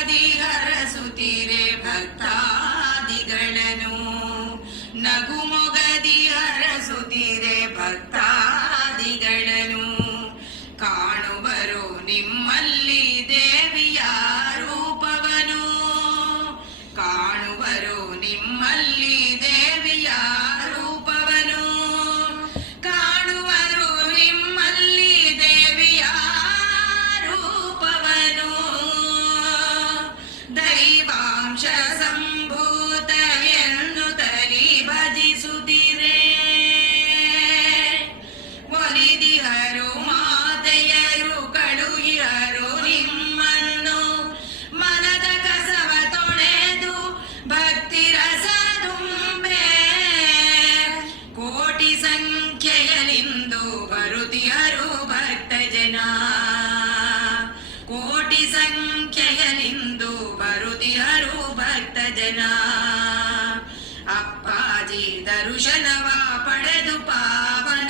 ನಗುಮೊಗದಿ ಹರಸುತ್ತೀರೆ ಭಕ್ತಾದಿಗಳನ್ನು, ನಗುಮೊಗದಿ ಹರಸುತ್ತೀರೆ ಭಕ್ತಾದಿಗಳನ್ನು. ಕಾಣುವರು ನಿಮ್ಮಲ್ಲಿ ದೇವಿಯ ರೂಪವನು, ಕಾಣುವರು ನಿಮ್ಮಲ್ಲಿ ದೇವಿಯ ರೂಪವನು, ಕಾಣುವರು ನಿಮ್ಮಲ್ಲಿ ದೇವಿಯ ರೂಪವನು. ದೈವಾಂಶ ಸಂಭೂತ ಎಂದು ತಲಿ ಭಜಿಸುತ್ತಿರೆ, ಒಲಿದಿಹರು ಮಾತೆಯರು ಕಳುಹಿಹರು ನಿಮ್ಮನ್ನು. ಮನದ ಕಸವ ತೊಳೆದು ಭಕ್ತಿ ರಸ ತುಂಬೆ, ಕೋಟಿ ಸಂಖ್ಯೆಯಲಿಂದು ಬರುತ್ತಿಹರು ಭಕ್ತ ಜನ, ಕೋಟಿ ಸಂಖ್ಯೆಯಲಿಂದು ಬರುತ್ತಿಹರು ಭಕ್ತ ಜನ. ಅಪ್ಪಾಜಿ ದರ್ಶನವ ಪಡೆದು ಪಾವನ